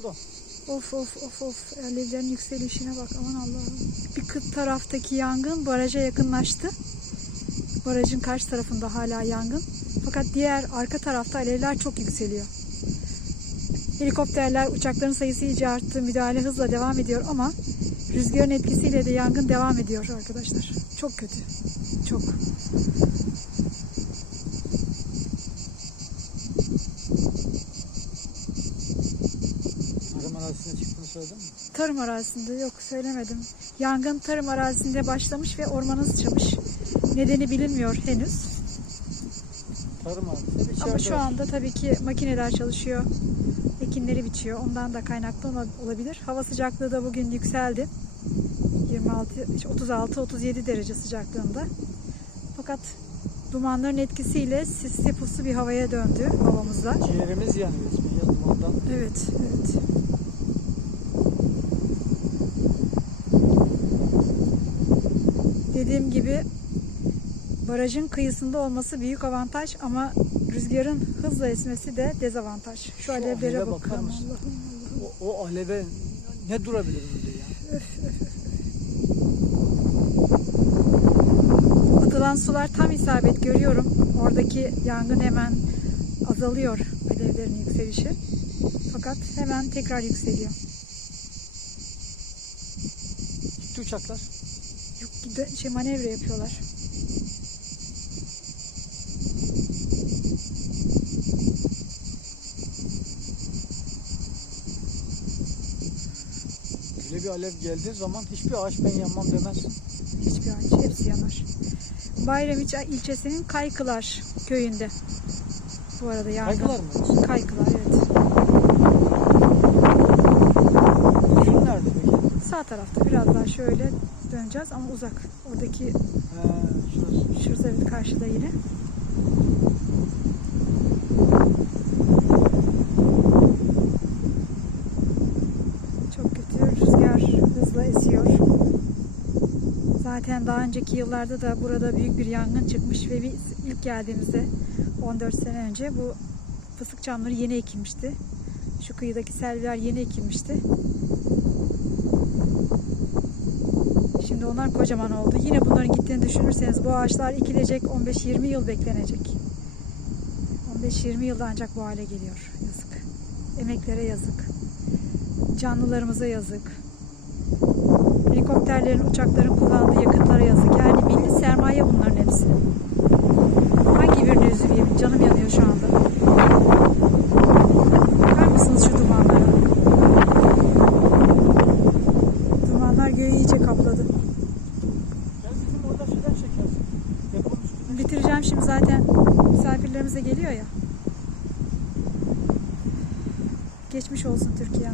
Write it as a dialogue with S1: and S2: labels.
S1: Oldu.
S2: Of of of of alevlerin yükselişine bak aman Allah'ım. Bir kıt taraftaki yangın baraja yakınlaştı. Barajın karşı tarafında hala yangın. Fakat diğer arka tarafta alevler çok yükseliyor. Helikopterler, uçakların sayısı iyice arttı. Müdahale hızla devam ediyor ama rüzgarın etkisiyle de yangın devam ediyor arkadaşlar. Çok kötü. Çok.
S1: Tarım arazisine çıktığını söyledin mi?
S2: Tarım arazisinde yok söylemedim. Yangın tarım arazisinde başlamış ve ormana sıçramış. Nedeni bilinmiyor henüz.
S1: Tarım arazisi.
S2: Ama şu anda tabii ki makineler çalışıyor. Ekinleri biçiyor. Ondan da kaynaklı ola- olabilir. Hava sıcaklığı da bugün yükseldi. 26 36-37 derece sıcaklığında. Fakat dumanların etkisiyle sisli puslu bir havaya döndü havamızda.
S1: Ciğerimiz yanıyor dumandan.
S2: Evet, evet. Dediğim gibi barajın kıyısında olması büyük avantaj ama rüzgarın hızla esmesi de dezavantaj. Şu,
S1: Şu
S2: alevlere
S1: aleve bakar mısın? O, o aleve ne durabilir burada ya?
S2: Atılan sular tam isabet görüyorum. Oradaki yangın hemen azalıyor alevlerin yükselişi. Fakat hemen tekrar yükseliyor.
S1: Gitti uçaklar.
S2: Şey manevra yapıyorlar.
S1: Böyle bir alev geldiği zaman hiçbir ağaç ben yanmam demez.
S2: Hiçbir ağaç, hepsi yanar. Bayramiç ilçesinin Kaykılar köyünde. Bu arada yangın.
S1: Kaygılar mı?
S2: Kaykılar, evet.
S1: Şun nerede peki?
S2: Sağ tarafta biraz daha şöyle döneceğiz ama uzak. Oradaki
S1: He, şurası.
S2: evet karşıda yine. Çok kötü rüzgar hızla esiyor. Zaten daha önceki yıllarda da burada büyük bir yangın çıkmış ve biz ilk geldiğimizde 14 sene önce bu fıstık çamları yeni ekilmişti. Şu kıyıdaki selviler yeni ekilmişti. Şimdi onlar kocaman oldu. Yine bunların gittiğini düşünürseniz bu ağaçlar ekilecek 15-20 yıl beklenecek. 15-20 yılda ancak bu hale geliyor. Yazık. Emeklere yazık. Canlılarımıza yazık. Helikopterlerin, uçakların kullandığı yakıtlara yazık. Yani milli sermaye bunların hepsi. Bitireceğim şimdi zaten misafirlerimiz de geliyor ya. Geçmiş olsun Türkiye.